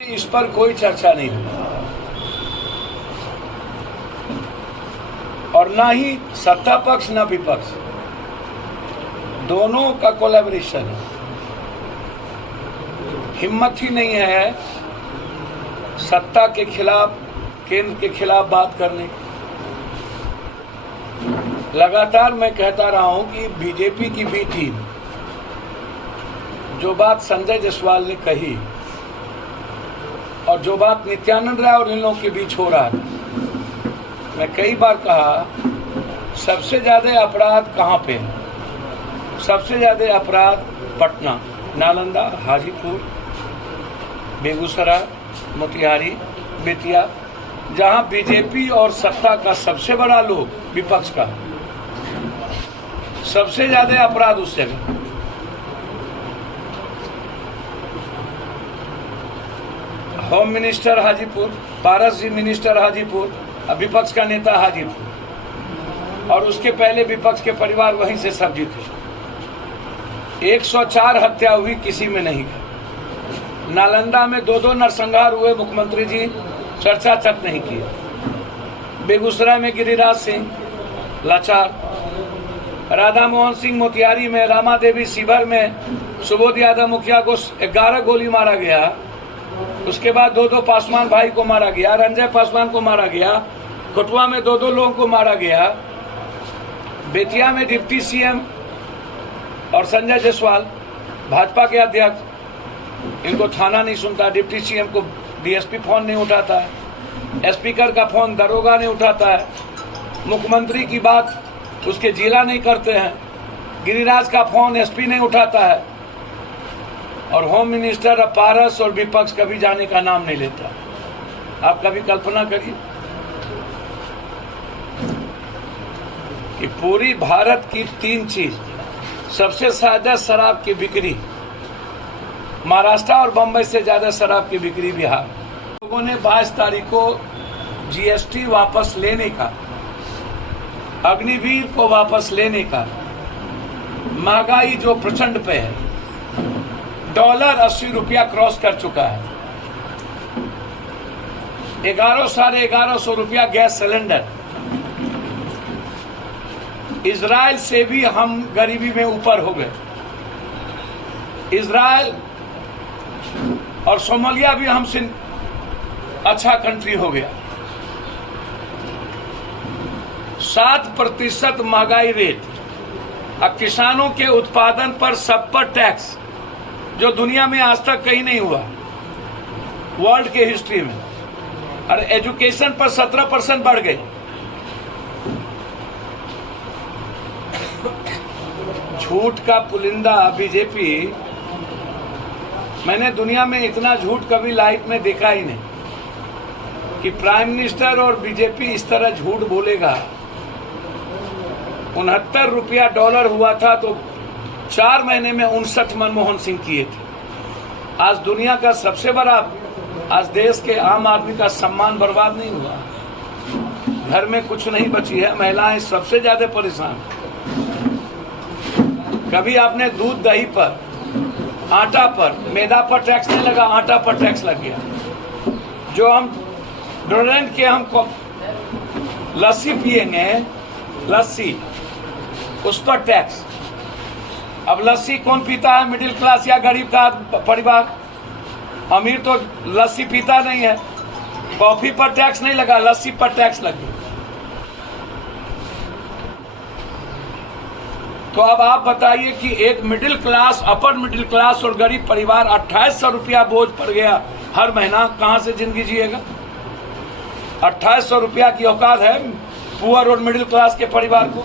इस पर कोई चर्चा नहीं हुई और ना ही सत्ता पक्ष ना विपक्ष, दोनों का कोलैबोरेशन है। हिम्मत ही नहीं है सत्ता के खिलाफ, केंद्र के खिलाफ बात करने की। लगातार मैं कहता रहा हूं कि बीजेपी की बी टीम जो बात संजय जायसवाल ने कही और जो बात नित्यानंद राय और इन लोगों के बीच हो रहा है, मैं कई बार कहा सबसे ज्यादा अपराध कहाँ पे है? सबसे ज्यादा अपराध पटना, नालंदा, हाजीपुर, बेगूसराय, मोतिहारी, बेतिया, जहां बीजेपी और सत्ता का सबसे बड़ा लोग विपक्ष का सबसे ज्यादा अपराध उस जगह। होम मिनिस्टर हाजीपुर, पारस जी मिनिस्टर हाजीपुर, विपक्ष का नेता हाजीपुर, और उसके पहले विपक्ष के परिवार वहीं से सब जीते। 104 हत्या हुई, किसी में नहीं की। नालंदा में 2-2 नरसंहार हुए, मुख्यमंत्री जी चर्चा तक नहीं किए। बेगूसराय में गिरिराज सिंह लाचार, राधा मोहन सिंह मोतिहारी में, रामा देवी शिवहर में सुबोध यादव मुखिया को 11 गोली मारा गया। उसके बाद 2-2 पासवान भाई को मारा गया, रंजय पासवान को मारा गया, खुटवा में 2-2 लोगों को मारा गया। बेतिया में डिप्टी सीएम और संजय जायसवाल भाजपा के अध्यक्ष, इनको थाना नहीं सुनता, डिप्टी सीएम को डीएसपी फोन नहीं उठाता है, स्पीकर का फोन दरोगा नहीं उठाता है, मुख्यमंत्री की बात उसके जिला नहीं करते हैं, गिरिराज का फोन एसपी नहीं उठाता है, और होम मिनिस्टर पारस और विपक्ष कभी जाने का नाम नहीं लेता। आप कभी कल्पना करिए कि पूरी भारत की 3 चीज, सबसे ज्यादा शराब की बिक्री महाराष्ट्र और बंबई से ज्यादा शराब की बिक्री बिहार। लोगों ने 22 तारीख को जीएसटी वापस लेने का, अग्निवीर को वापस लेने का, महंगाई जो प्रचंड पे है, डॉलर 80 रुपया क्रॉस कर चुका है, 1100-1150 रुपया गैस सिलेंडर। इजराइल से भी हम गरीबी में ऊपर हो गए। इजराइल और सोमालिया भी हमसे अच्छा कंट्री हो गया। 7% महंगाई रेट, अब किसानों के उत्पादन पर सब पर टैक्स, जो दुनिया में आज तक कहीं नहीं हुआ वर्ल्ड के हिस्ट्री में। और एजुकेशन पर 17% बढ़ गई। झूठ का पुलिंदा बीजेपी, मैंने दुनिया में इतना झूठ कभी लाइफ में देखा ही नहीं कि प्राइम मिनिस्टर और बीजेपी इस तरह झूठ बोलेगा। 69 रुपया डॉलर हुआ था तो 4 महीने में 59 मनमोहन सिंह किए थे। आज दुनिया का सबसे बड़ा, आज देश के आम आदमी का सम्मान बर्बाद नहीं हुआ। घर में कुछ नहीं बची है, महिलाएं सबसे ज्यादा परेशान। कभी आपने दूध दही पर, आटा पर, मैदा पर टैक्स नहीं लगा, आटा पर टैक्स लग गया। जो हम डोनेट के हमको लस्सी पिएंगे, लस्सी, उस पर टैक्स। अब लस्सी कौन पीता है? मिडिल क्लास या गरीब का परिवार। अमीर तो लस्सी पीता नहीं है। कॉफी पर टैक्स नहीं लगा, लस्सी पर टैक्स लग गया। तो अब आप बताइए कि एक middle class, upper middle class और गरीब परिवार 2800 रुपया बोझ पड़ गया हर महीना, कहां से जिंदगी जिएगा? 2800 रुपया की औकात है पुअर और मिडिल क्लास के परिवार को?